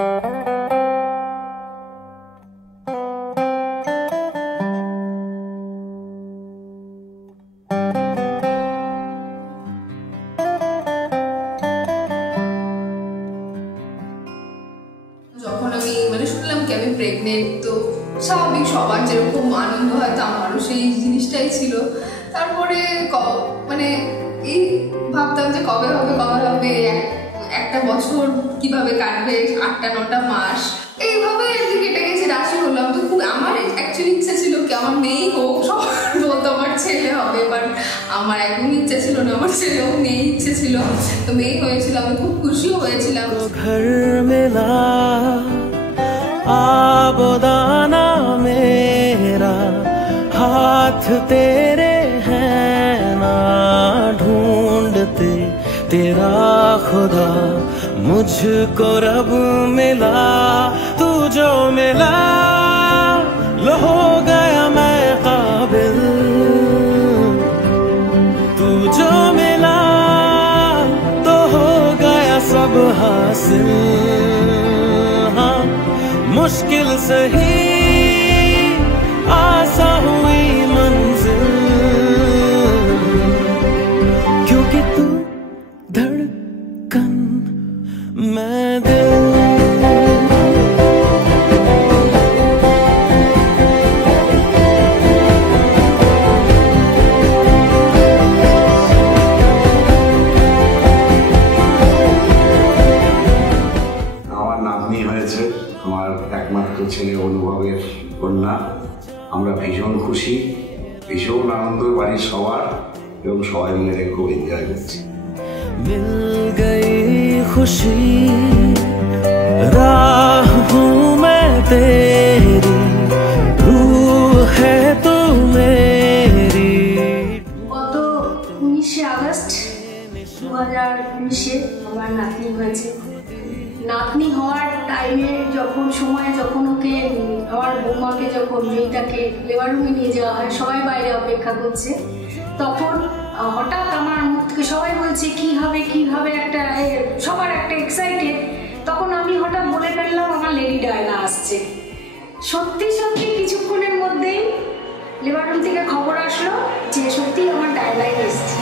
যখন আমি শুনলাম কি আমি প্রেগনেন্ট, তো স্বাভাবিক সবার যেরকম আনন্দ হয় তো আমারও সেই জিনিসটাই ছিল। তারপরে এই ভাবতাম যে কবে হবে একটা বছর কিভাবে কাটবে, 8-9টা মাস এইভাবে কেটে গেছে। রাশি হলাম তো খুব, আমার অ্যাকচুয়ালি ইচ্ছা ছিল কি আমার মেয়ে হোক, সবার বলতো আমার ছেলে হবে, বাট আমার একদমই ইচ্ছা ছিল না আমার ছেলে হোক, মেয়ে ইচ্ছে ছিল। তো মেয়ে হয়েছিল, আমি খুব খুশিও হয়েছিলাম। ঘর মেলা आबोदाना मेरा हाथ तेरे हैं ना ढूंढते तेरा खुदा मुझको रब मिला तू जो मिला लो हो गया मैं काबिल तू जो मिला तो हो गया सब हासिल मुश्किल सही आसा हुई मंजिल क्योंकि तू धड़कन मैं दिल। আমার একমাত্র ছেলে অনুভবের কন্যা। আমরা ভীষণ খুশি, ভীষণ আনন্দ বাড়ির সবার, এবং সবাই মিলে খুব এনজয় করছি। মিল গই খুশি রাহ হুঁ मैं तेरी रूह है तू मेरी। গত 19শে আগস্ট 2019-এ আমার নাতনি হয়েছে। নাতনি হওয়ার টাইমে যখন ওকে আমার বৌমাকে যখন মেয়েটাকে লেবার রুমে নিয়ে যাওয়া হয়, সবাই বাইরে অপেক্ষা করছে, তখন হঠাৎ আমার মুখ থেকে সবাই বলছে কি হবে একটা সবার একটা এক্সাইটেড। তখন আমি হঠাৎ বলে ফেললাম আমার লেডি ডায়না আসছে। সত্যি কিছুক্ষণের মধ্যেই লেবার রুম থেকে খবর আসলো যে সত্যি আমার ডায়নাই এসছে।